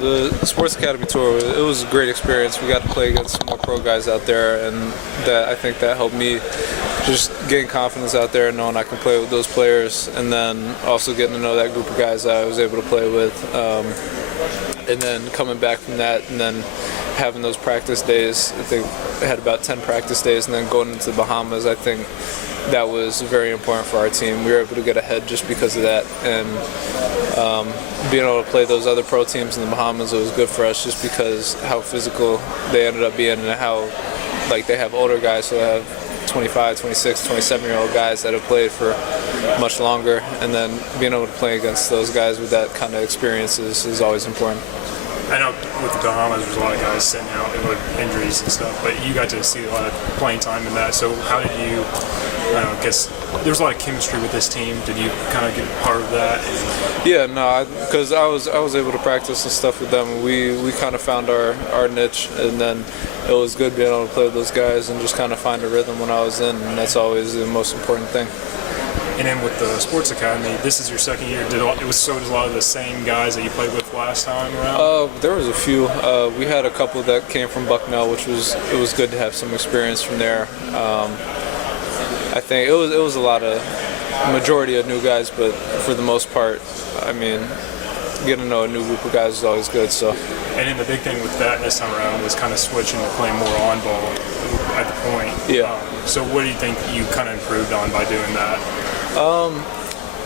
The Sports Academy tour, it was a great experience. We got to play against some more pro guys out there, and I think that helped me just gain confidence out there and knowing I can play with those players, and then also getting to know that group of guys that I was able to play with. And then coming back from that and then having those practice days. I think I had about 10 practice days, and then going into the Bahamas, I think that was very important for our team. We were able to get ahead just because of that, and being able to play those other pro teams in the Bahamas, it was good for us just because how physical they ended up being, and how they have older guys, so they have 25, 26, 27-year-old guys that have played for much longer, and then being able to play against those guys with that kind of experience is always important. I know with the Bahamas, there's a lot of guys sitting out with injuries and stuff, but you got to see a lot of playing time in that. So how did you, I guess, there's a lot of chemistry with this team. Did you kind of get part of that? Yeah, no, because I was able to practice and stuff with them. We kind of found our niche, and then it was good being able to play with those guys and just kind of find a rhythm when I was in, and that's always the most important thing. And then with the Sports Academy, this is your second year. Does a lot of the same guys that you played with last time around? There was a few. We had a couple that came from Bucknell, which it was good to have some experience from there. I think it was a majority of new guys, but for the most part, I mean, getting to know a new group of guys is always good. So. And then the big thing with that this time around was kind of switching to playing more on ball at the point. Yeah. So what do you think you kind of improved on by doing that?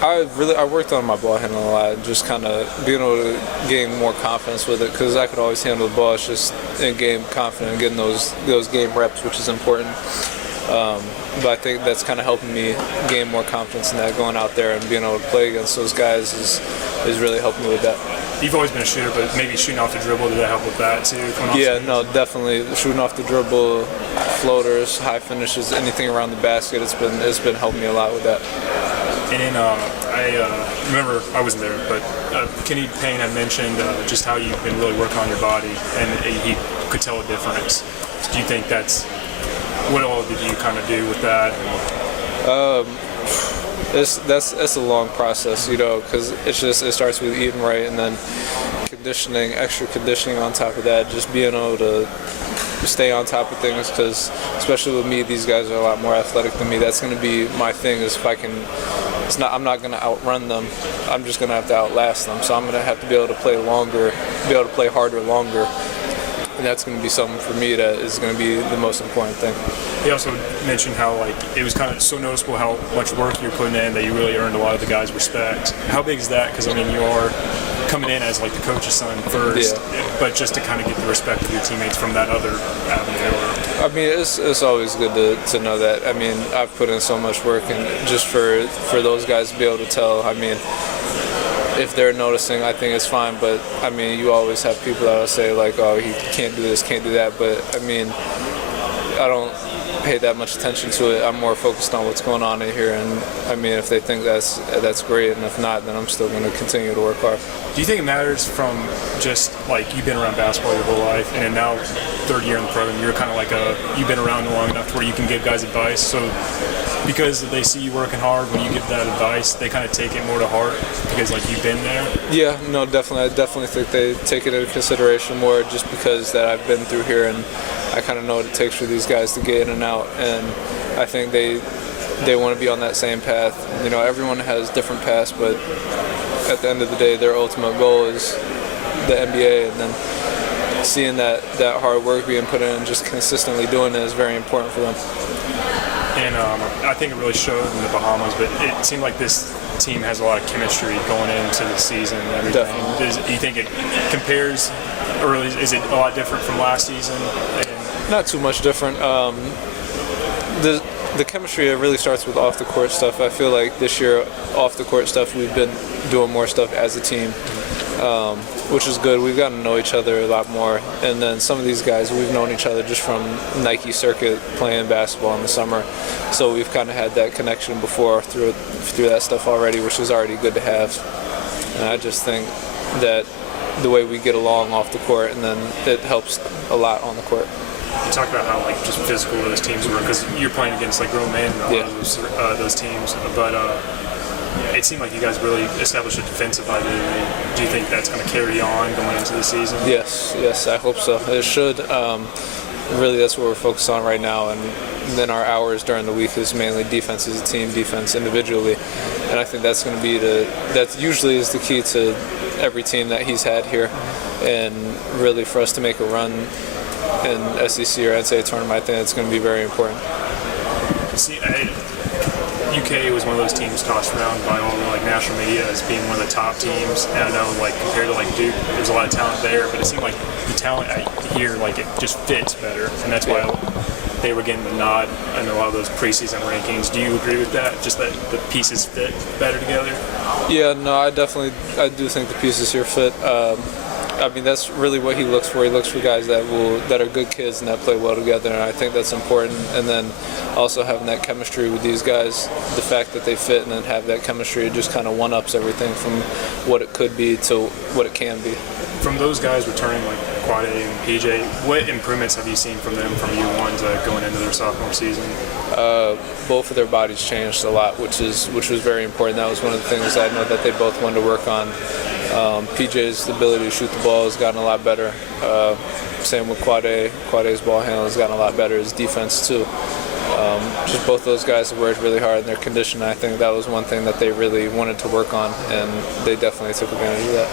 I worked on my ball handling a lot, just kind of being able to gain more confidence with it, because I could always handle the ball. It's just in game confident, getting those game reps, which is important. But I think that's kind of helping me gain more confidence in that, going out there and being able to play against those guys is really helping me with that. You've always been a shooter, but maybe shooting off the dribble, did that help with that too? Yeah, no, definitely. Shooting off the dribble, floaters, high finishes, anything around the basket, it's been helping me a lot with that. And then I remember, I wasn't there, but Kenny Payne had mentioned just how you've been really working on your body, and he could tell a difference. Do you think what all did you kind of do with that? That's a long process, because it starts with eating right, and then conditioning, extra conditioning on top of that, just being able to stay on top of things, because especially with me, these guys are a lot more athletic than me. That's going to be my thing, is if I can, I'm not going to outrun them, I'm just going to have to outlast them. So I'm going to have to be able to play longer, be able to play harder longer. And that's going to be something for me that is going to be the most important thing. He also mentioned how it was kind of so noticeable how much work you're putting in that you really earned a lot of the guys' respect. How big is that? Because I mean, you are coming in as the coach's son first, but just to kind of get the respect of your teammates from that other avenue. I mean, it's always good to know that. I mean, I've put in so much work, and just for those guys to be able to tell. I mean, if they're noticing, I think it's fine, but I mean, you always have people that will say oh, he can't do this, can't do that, but I mean, I don't pay that much attention to it. I'm more focused on what's going on in here, and I mean, if they think that's great, and if not, then I'm still going to continue to work hard. Do you think it matters from just you've been around basketball your whole life, and then now third year in the program, you're kind of you've been around long enough where you can give guys advice, so because they see you working hard, when you give that advice, they kind of take it more to heart because you've been there? Yeah, no, definitely. I definitely think they take it into consideration more, just because that I've been through here, and I kind of know what it takes for these guys to get in and out, and I think they want to be on that same path. Everyone has different paths, but at the end of the day, their ultimate goal is the NBA, and then seeing that hard work being put in and just consistently doing it is very important for them. And I think it really showed in the Bahamas, but it seemed like this team has a lot of chemistry going into the season and everything. Definitely. Do you think it compares, or is it a lot different from last season? Not too much different. The chemistry really starts with off-the-court stuff. I feel like this year, off-the-court stuff, we've been doing more stuff as a team, which is good. We've gotten to know each other a lot more. And then some of these guys, we've known each other just from Nike circuit, playing basketball in the summer. So we've kind of had that connection before through that stuff already, which is already good to have. And I just think that the way we get along off the court, and then it helps a lot on the court. You talked about how just physical those teams were, because you're playing against grown men in a lot of those teams. But it seemed like you guys really established a defensive identity. Do you think that's going to carry on going into the season? Yes, I hope so. It should. Really, that's what we're focused on right now, and then our hours during the week is mainly defense as a team, defense individually, and I think that's going to be that usually is the key to every team that he's had here, and really for us to make a run in SEC or NCAA tournament, I think it's going to be very important. See, UK was one of those teams tossed around by all the national media as being one of the top teams, and I know compared to Duke, there's a lot of talent there, but it seemed like the talent here it just fits better, and that's why they were getting the nod in a lot of those preseason rankings. Do you agree with that? Just that the pieces fit better together? Yeah, no, I do think the pieces here fit. I mean, that's really what he looks for. He looks for guys that are good kids and that play well together, and I think that's important. And then also having that chemistry with these guys, the fact that they fit and then have that chemistry, it just kind of one-ups everything from what it could be to what it can be. From those guys returning like Quade and PJ, what improvements have you seen from them from year one to going into their sophomore season? Both of their bodies changed a lot, which was very important. That was one of the things I know that they both wanted to work on. PJ's ability to shoot the ball has gotten a lot better. Same with Quade. Quade's ball handling has gotten a lot better. His defense too. Just both those guys have worked really hard in their condition. I think that was one thing that they really wanted to work on, and they definitely took advantage of that.